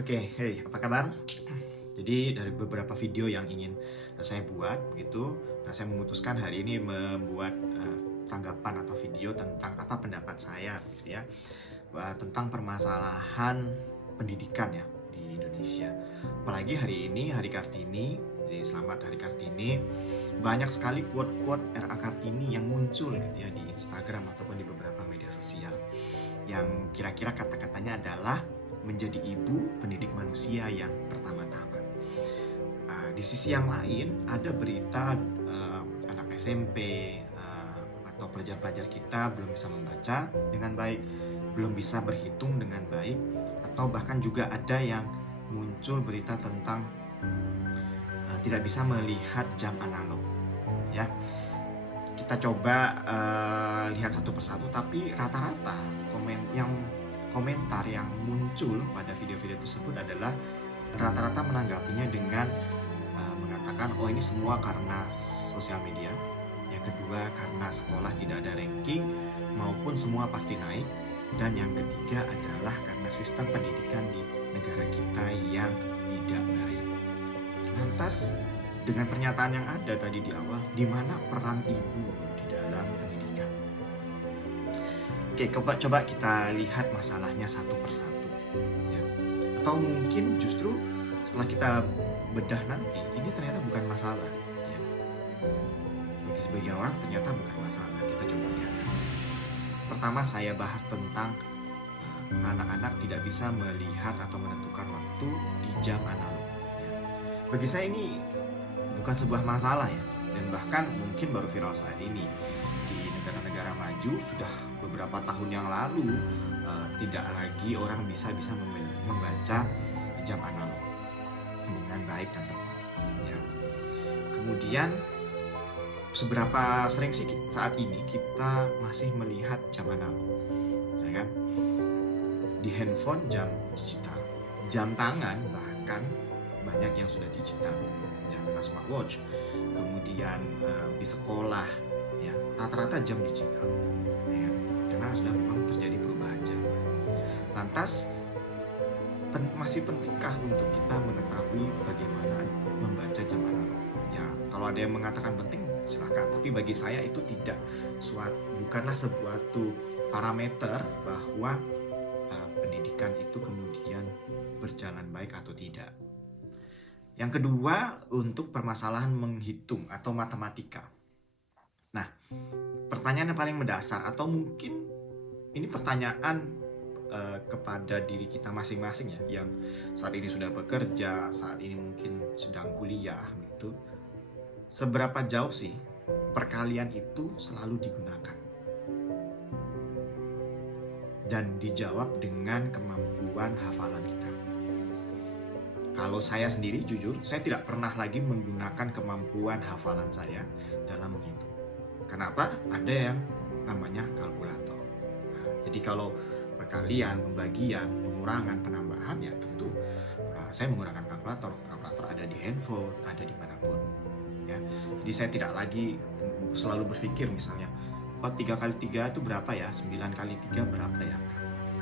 Oke, hey, apa kabar? Jadi dari beberapa video yang ingin saya buat begitu, saya memutuskan hari ini membuat tanggapan atau video tentang apa pendapat saya gitu ya, tentang permasalahan pendidikan ya di Indonesia. Apalagi hari ini Hari Kartini, jadi selamat Hari Kartini. Banyak sekali quote-quote RA Kartini yang muncul gitu ya di Instagram ataupun di beberapa media sosial yang kira-kira kata-katanya adalah menjadi ibu pendidik manusia yang pertama-tama. Di sisi yang lain ada berita anak SMP atau pelajar-pelajar kita belum bisa membaca dengan baik, belum bisa berhitung dengan baik, atau bahkan juga ada yang muncul berita tentang tidak bisa melihat jam analog. Ya, kita coba lihat satu persatu, tapi rata-rata komentar yang muncul pada video-video tersebut adalah rata-rata menanggapinya dengan mengatakan, oh ini semua karena sosial media. Yang kedua karena sekolah tidak ada ranking, maupun semua pasti naik. Dan yang ketiga adalah karena sistem pendidikan di negara kita yang tidak baik. Lantas dengan pernyataan yang ada tadi di awal, di mana peran ibu di dalam pendidikan? Oke, coba kita lihat masalahnya satu persatu ya. Atau mungkin justru setelah kita bedah nanti, ini ternyata bukan masalah ya. Bagi sebagian orang ternyata bukan masalah. Kita coba lihat. Pertama saya bahas tentang anak-anak tidak bisa melihat atau menentukan waktu di jam analog ya. Bagi saya ini bukan sebuah masalah ya, dan bahkan mungkin baru viral saat ini. Di negara-negara maju sudah beberapa tahun yang lalu tidak lagi orang bisa membaca jam analog dengan baik dan tepat ya. Kemudian seberapa sering sih saat ini kita masih melihat jam analog ya kan? Di handphone jam digital, jam tangan bahkan banyak yang sudah digital ya, karena smartwatch. Kemudian di sekolah ya rata-rata jam digital ya, karena sudah memang terjadi perubahan zaman. Lantas masih pentingkah untuk kita mengetahui bagaimana membaca jam analog? Ya, kalau ada yang mengatakan penting silakan, tapi bagi saya itu bukanlah suatu parameter bahwa pendidikan itu kemudian berjalan baik atau tidak. Yang kedua, untuk permasalahan menghitung atau matematika. Nah, pertanyaan yang paling mendasar, atau mungkin ini pertanyaan kepada diri kita masing-masing ya, yang saat ini sudah bekerja, saat ini mungkin sedang kuliah gitu. Seberapa jauh sih perkalian itu selalu digunakan? Dan dijawab dengan kemampuan hafalan kita. Kalau saya sendiri jujur, saya tidak pernah lagi menggunakan kemampuan hafalan saya dalam menghitung. Kenapa? Ada yang namanya kalkulator. Nah, jadi kalau perkalian, pembagian, pengurangan, penambahan ya tentu saya menggunakan kalkulator. Kalkulator ada di handphone, ada dimanapun. Ya, jadi saya tidak lagi selalu berpikir misalnya, oh 3 kali 3 itu berapa ya? 9 kali 3 berapa ya?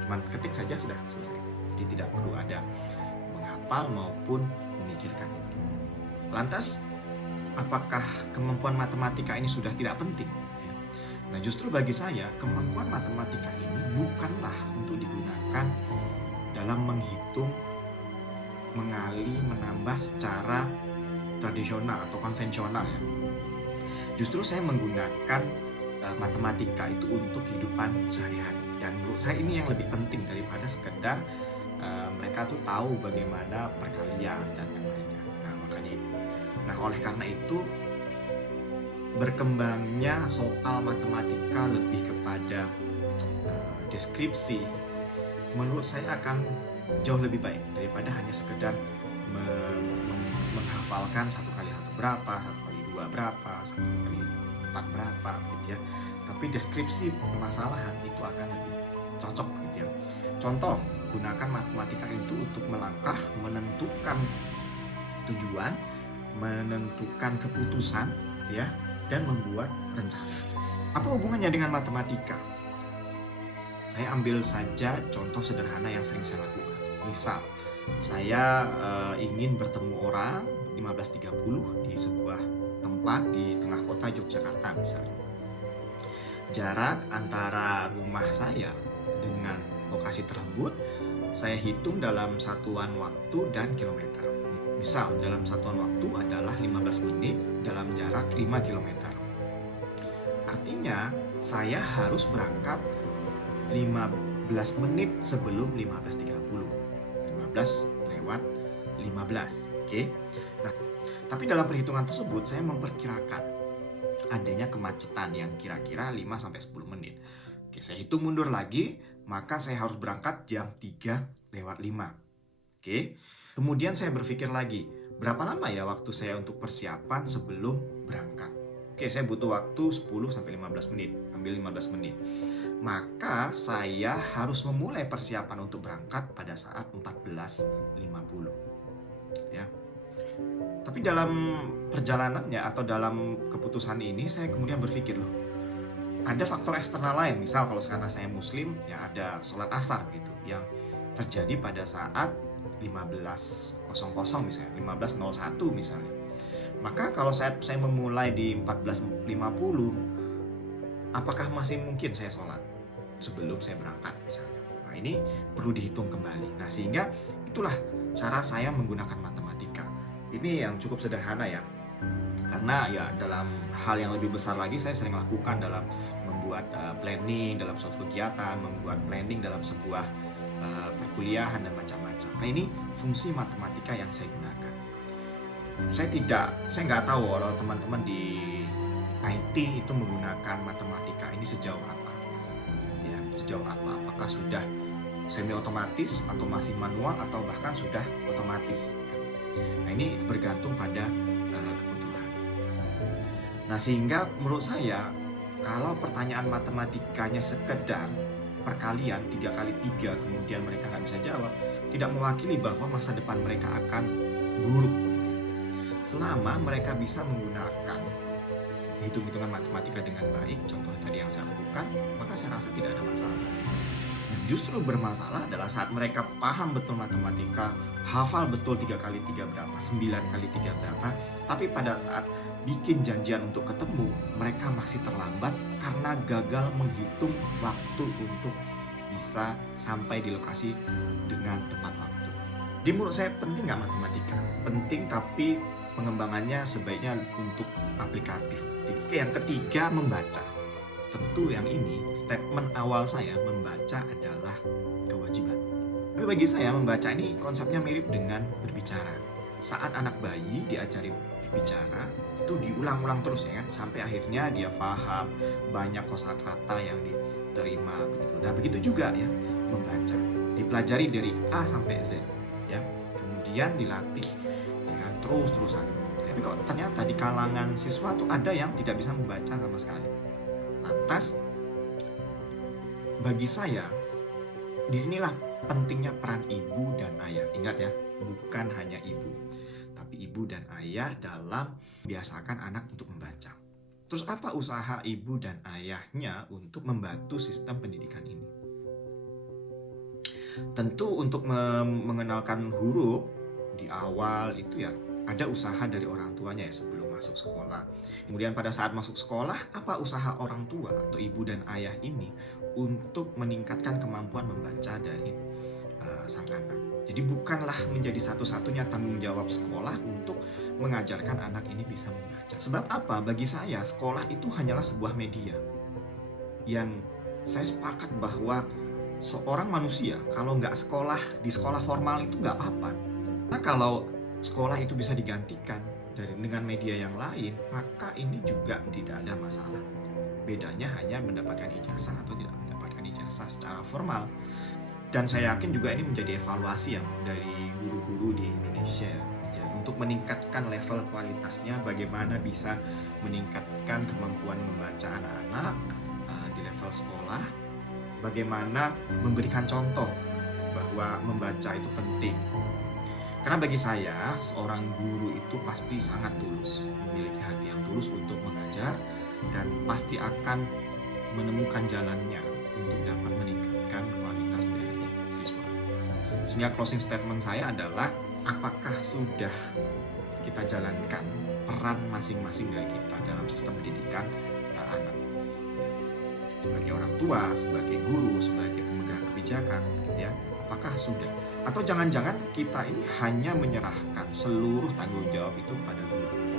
Cuman ketik saja sudah selesai. Jadi tidak perlu ada menghafal maupun memikirkan itu. Lantas, apakah kemampuan matematika ini sudah tidak penting? Nah, justru bagi saya, kemampuan matematika ini bukanlah untuk digunakan dalam menghitung, mengali, menambah secara tradisional atau konvensional ya. Justru saya menggunakan matematika itu untuk kehidupan sehari-hari. Dan menurut saya ini yang lebih penting daripada sekedar mereka tuh tahu bagaimana perkalian dan yang lainnya. Nah, makanya itu. Nah, oleh karena itu berkembangnya soal matematika lebih kepada deskripsi menurut saya akan jauh lebih baik daripada hanya sekedar menghafalkan 1 kali 1 berapa, 1 kali 2 berapa, 1 kali 4 berapa gitu ya. Tapi deskripsi permasalahan itu akan lebih cocok gitu ya. Contoh, gunakan matematika itu untuk melangkah, menentukan tujuan, menentukan keputusan ya, dan membuat rencana. Apa hubungannya dengan matematika? Saya ambil saja contoh sederhana yang sering saya lakukan. Misal, Saya ingin bertemu orang 15.30 di sebuah tempat di tengah kota Yogyakarta misalnya. Jarak antara rumah saya dengan lokasi tersebut saya hitung dalam satuan waktu dan kilometer. Misal dalam satuan waktu adalah 15 menit dalam jarak 5 kilometer. Artinya saya harus berangkat 15 menit sebelum 15.30. 15 lewat 15. Oke. Nah, tapi dalam perhitungan tersebut saya memperkirakan adanya kemacetan yang kira-kira 5-10 menit. Oke, saya hitung mundur lagi, maka saya harus berangkat jam 3 lewat 5. Oke. Kemudian saya berpikir lagi, berapa lama ya waktu saya untuk persiapan sebelum berangkat? Oke, saya butuh waktu 10-15 menit, ambil 15 menit. Maka saya harus memulai persiapan untuk berangkat pada saat 14.50. Ya. Tapi dalam perjalanannya atau dalam keputusan ini saya kemudian berpikir, loh, ada faktor eksternal lain. Misal kalau sekarang saya muslim, ya ada sholat asar gitu yang terjadi pada saat 15.00 misalnya, 15.01 misalnya. Maka kalau saya memulai di 14.50, apakah masih mungkin saya sholat sebelum saya berangkat misalnya? Nah, ini perlu dihitung kembali. Nah, sehingga itulah cara saya menggunakan matematika. Ini yang cukup sederhana ya. Karena ya dalam hal yang lebih besar lagi saya sering lakukan dalam membuat planning dalam suatu kegiatan, membuat planning dalam sebuah perkuliahan dan macam-macam. Nah, ini fungsi matematika yang saya gunakan. Saya nggak tahu kalau teman-teman di IT itu menggunakan matematika ini sejauh apa. Ya, sejauh apa? Apakah sudah semi otomatis atau masih manual atau bahkan sudah otomatis? Nah, ini bergantung pada kebutuhan. Nah, sehingga menurut saya kalau pertanyaan matematikanya sekedar perkalian 3 kali 3 kemudian mereka nggak bisa jawab, tidak mewakili bahwa masa depan mereka akan buruk. Selama mereka bisa menggunakan hitung-hitungan matematika dengan baik, contoh tadi yang saya lakukan, maka saya rasa tidak ada masalah. Nah, justru bermasalah adalah saat mereka paham betul matematika, hafal betul 3 kali 3 berapa, 9 kali 3 berapa, tapi pada saat bikin janjian untuk ketemu, mereka masih terlambat karena gagal menghitung waktu untuk bisa sampai di lokasi dengan tepat waktu. Di menurut saya penting nggak matematika? Penting, tapi pengembangannya sebaiknya untuk aplikatif. Yang ketiga, membaca. Tentu yang ini, statement awal saya, membaca adalah kewajiban. Tapi bagi saya membaca ini konsepnya mirip dengan berbicara. Saat anak bayi diajari berbicara, itu diulang-ulang terus ya kan, sampai akhirnya dia paham, banyak kosakata yang diterima begitu. Nah, begitu juga ya membaca. Dipelajari dari A sampai Z ya. Kemudian dilatih dengan terus-terusan. Tapi kok ternyata di kalangan siswa tuh ada yang tidak bisa membaca sama sekali. Lantas bagi saya disinilah pentingnya peran ibu dan ayah. Ingat ya, bukan hanya ibu, tapi ibu dan ayah dalam biasakan anak untuk membaca. Terus apa usaha ibu dan ayahnya untuk membantu sistem pendidikan ini? Tentu untuk mengenalkan huruf di awal itu ya ada usaha dari orang tuanya ya sebelum masuk sekolah. Kemudian pada saat masuk sekolah, apa usaha orang tua atau ibu dan ayah ini untuk meningkatkan kemampuan membaca dari sang anak. Jadi bukanlah menjadi satu-satunya tanggung jawab sekolah untuk mengajarkan anak ini bisa membaca. Sebab apa? Bagi saya sekolah itu hanyalah sebuah media yang saya sepakat bahwa seorang manusia kalau nggak sekolah di sekolah formal itu nggak apa-apa. Nah, kalau sekolah itu bisa digantikan dengan media yang lain, maka ini juga tidak ada masalah. Bedanya hanya mendapatkan ijazah atau tidak mendapatkan ijazah secara formal. Dan saya yakin juga ini menjadi evaluasi yang dari guru-guru di Indonesia untuk meningkatkan level kualitasnya, bagaimana bisa meningkatkan kemampuan membaca anak-anak di level sekolah, bagaimana memberikan contoh bahwa membaca itu penting. Karena bagi saya, seorang guru itu pasti sangat tulus, memiliki hati yang tulus untuk mengajar, dan pasti akan menemukan jalannya untuk dapat meningkatkan kualitas dari siswa. Sehingga closing statement saya adalah, apakah sudah kita jalankan peran masing-masing dari kita dalam sistem pendidikan anak, sebagai orang tua, sebagai guru, sebagai pemegang kebijakan, gitu ya. Apakah sudah? Atau jangan-jangan kita ini hanya menyerahkan seluruh tanggung jawab itu pada guru.